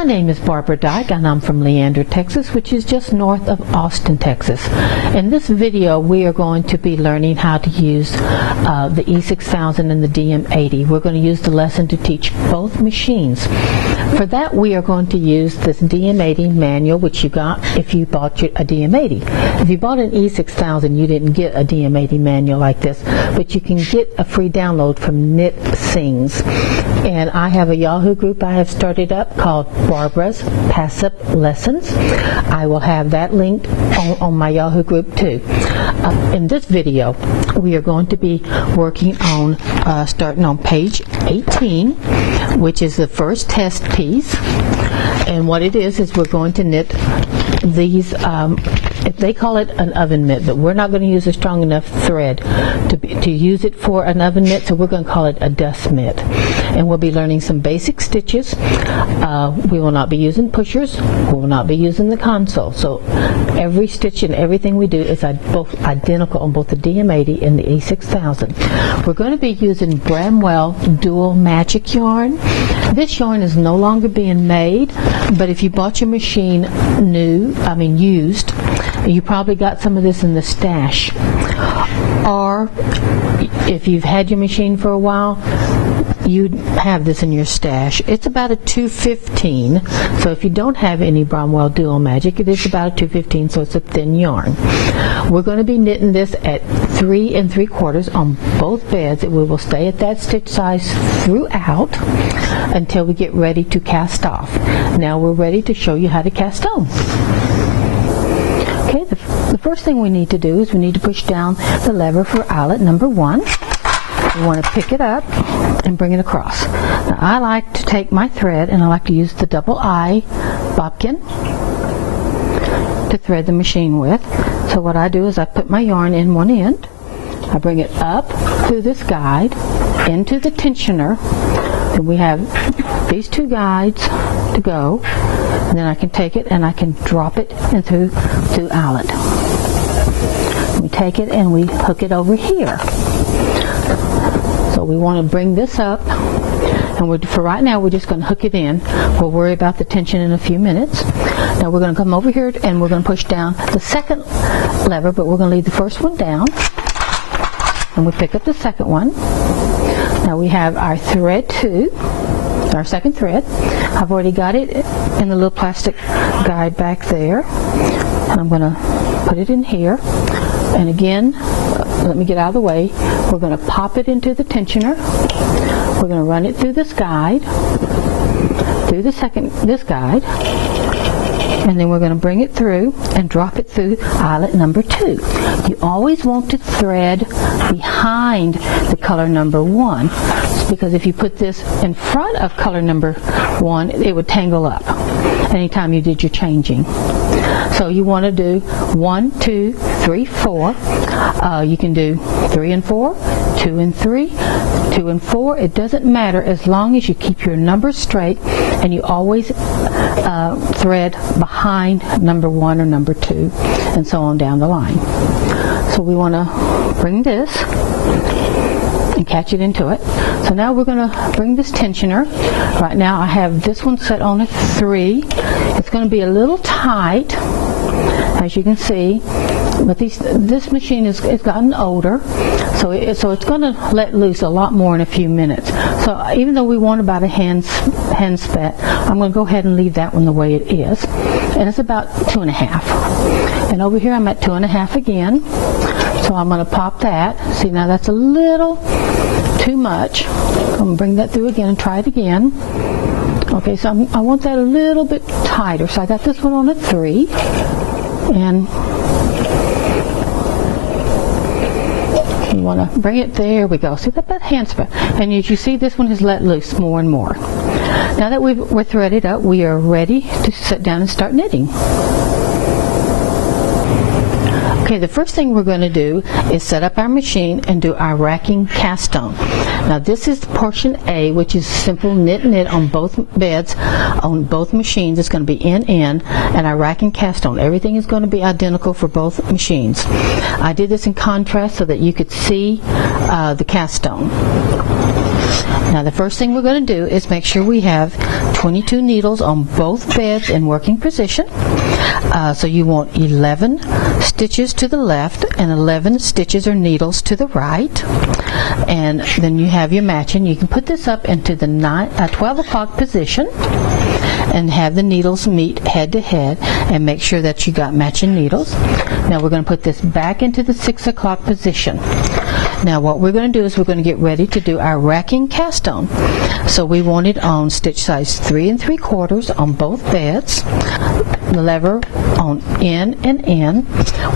My name is Barbara Dyke and I'm from Leander, Texas, which is just north of Austin, Texas. In this video we are going to be learning how to use the E6000 and the DM80. We're going to use the lesson to teach both machines. For that we are going to use this DM80 manual, which you got if you bought a DM80. If you bought an E6000 you didn't get a DM80 manual like this, but you can get a free download from Knit Sings. And I have a Yahoo group I have started up called Barbara's Passap Lessons. I will have that linked on my Yahoo group too. In this video we are going to be working on starting on page 18, which is the first test piece. And what it is we're going to knit these, they call it an oven mitt, but we're not going to use a strong enough thread to use it for an oven mitt, so we're going to call it a dust mitt. And we'll be learning some basic stitches. We will not be using pushers. We will not be using the console. So every stitch and everything we do is both identical on both the DM80 and the E6000. We're going to be using Bramwell Dual Magic yarn. This yarn is no longer being made, but if you bought your machine used, you probably got some of this in the stash. Or if you've had your machine for a while, you have this in your stash. It's about a 215, so if you don't have any Bramwell Dual Magic, it is about a 215, so it's a thin yarn. We're going to be knitting this at 3 3/4 on both beds. We will stay at that stitch size throughout until we get ready to cast off. Now we're ready to show you how to cast on. Okay, the first thing we need to do is we need to push down the lever for eyelet number 1. We want to pick it up and bring it across. Now, I like to take my thread and I like to use the double I bobbin to thread the machine with. So what I do is I put my yarn in one end, I bring it up through this guide into the tensioner, and we have these two guides to go, and then I can take it and I can drop it into eyelet. We take it and we hook it over here. So we want to bring this up, and for right now we're just going to hook it in. We'll worry about the tension in a few minutes. Now we're going to come over here and we're going to push down the second lever, but we're going to leave the first one down, and we pick up the second one. Now we have our thread 2, our second thread. I've already got it in the little plastic guide back there, and I'm going to put it in here. And again, let me get out of the way. We're going to pop it into the tensioner. We're going to run it through this guide, through this guide, and then we're going to bring it through and drop it through eyelet number 2. You always want to thread behind the color number 1, because if you put this in front of color number 1, it would tangle up anytime you did your changing. So you want to do 1, 2, 3, 4. You can do 3 and 4, 2 and 3, 2 and 4. It doesn't matter as long as you keep your numbers straight and you always thread behind number 1 or number 2, and so on down the line. So we want to bring this and catch it into it. So now we're going to bring this tensioner. Right now I have this one set on a 3. It's going to be a little tight, as you can see, but this machine has gotten older, so it's going to let loose a lot more in a few minutes. So even though we want about a hand spat, I'm going to go ahead and leave that one the way it is, and it's about 2.5. And over here I'm at 2.5 again, so I'm going to pop that. See, now that's a little too much. I'm going to bring that through again and try it again. Okay, so I want that a little bit tighter, so I got this one on a 3, and you want to bring it, there we go. See that hand spread, and as you see, this one has let loose more and more. Now that we're threaded up, we are ready to sit down and start knitting. Okay, the first thing we're going to do is set up our machine and do our racking cast on. Now this is portion A, which is simple knit on both beds, on both machines. It's going to be in, and our racking cast on. Everything is going to be identical for both machines. I did this in contrast so that you could see the cast on. Now the first thing we're going to do is make sure we have 22 needles on both beds in working position. So you want 11 stitches to the left and 11 stitches or needles to the right. And then you have your matching. You can put this up into the 12 o'clock position and have the needles meet head to head and make sure that you got matching needles. Now we're going to put this back into the 6 o'clock position. Now what we're going to do is we're going to get ready to do our racking cast on. So we want it on stitch size 3 3/4 on both beds. The lever on in and in.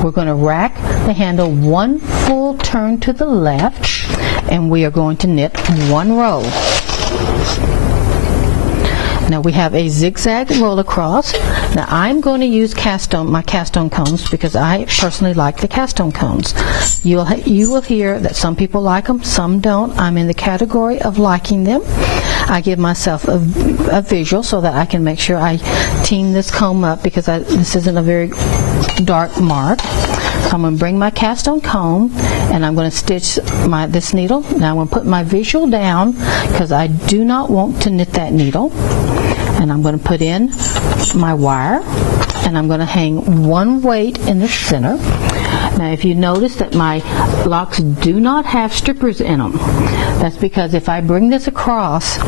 We're going to rack the handle one full turn to the left, and we are going to knit one row. Now we have a zigzag roll across. Now I'm going to use my cast on cones because I personally like the cast on cones. You will hear that some people like them, some don't. I'm in the category of liking them. I give myself a visual so that I can make sure I team this comb up because this isn't a very dark mark. So I'm going to bring my cast on comb and I'm going to stitch this needle. Now I'm going to put my visual down because I do not want to knit that needle. And I'm going to put in my wire and I'm going to hang one weight in the center. Now if you notice that my locks do not have strippers in them, that's because if I bring this across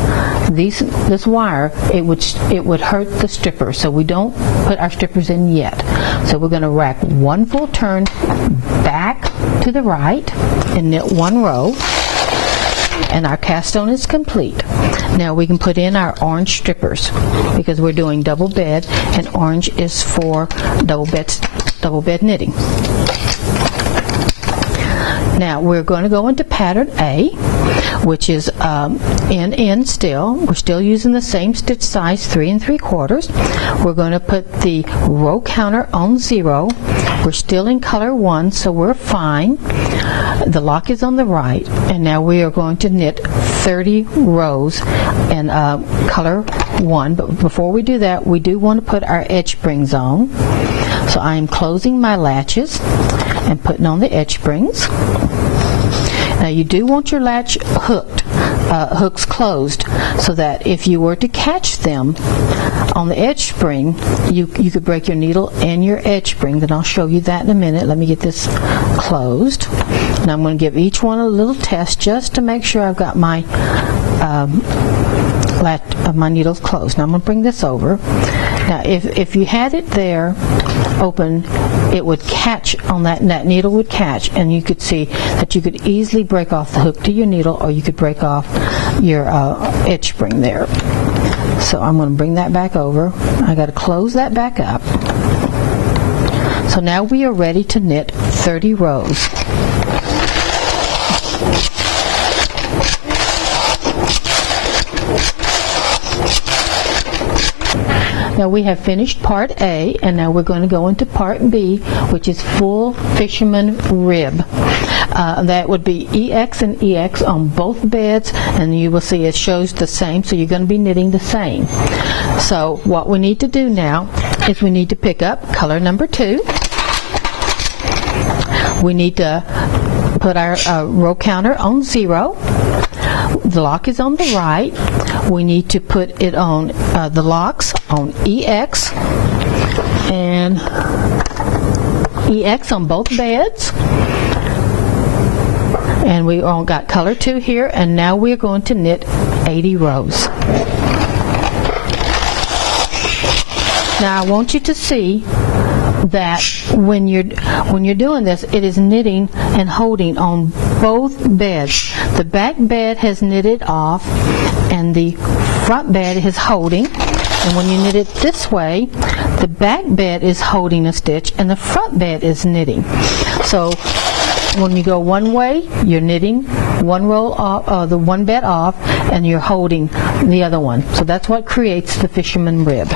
this wire, it would hurt the stripper. So we don't put our strippers in yet. So we're going to rack one full turn back to the right and knit one row. And our cast on is complete. Now we can put in our orange strippers because we're doing double bed, and orange is for double bed knitting. Now we're going to go into pattern A, which is in still. We're still using the same stitch size 3 3/4. We're going to put the row counter on 0. We're still in color 1, so we're fine. The lock is on the right, and now we are going to knit 30 rows in color 1. But before we do that, we do want to put our edge springs on. So I am closing my latches and putting on the edge springs. Now you do want your latch hooks closed, so that if you were to catch them on the edge spring, you could break your needle and your edge spring. Then I'll show you that in a minute. Let me get this closed. Now I'm going to give each one a little test just to make sure I've got my my needles closed. Now I'm going to bring this over. Now if you had it there open, it would catch on that needle would catch, and you could see that you could easily break off the hook to your needle, or you could break off your edge spring there. So I'm going to bring that back over. I got to close that back up. So now we are ready to knit 30 rows. Now we have finished part A, and now we're going to go into part B, which is full fisherman rib. That would be EX and EX on both beds, and you will see it shows the same, so you're going to be knitting the same. So what we need to do now is we need to pick up color number 2. We need to put our row counter on 0. The lock is on the right. We need to put it on the locks on EX and EX on both beds. And we all got color 2 here, and now we're going to knit 80 rows. Now I want you to see that when you're doing this, it is knitting and holding on both beds. The back bed has knitted off and the front bed is holding, and when you knit it this way, the back bed is holding a stitch and the front bed is knitting. So when you go one way, you're knitting one roll off, the one bed off, and you're holding the other one. So that's what creates the fisherman rib.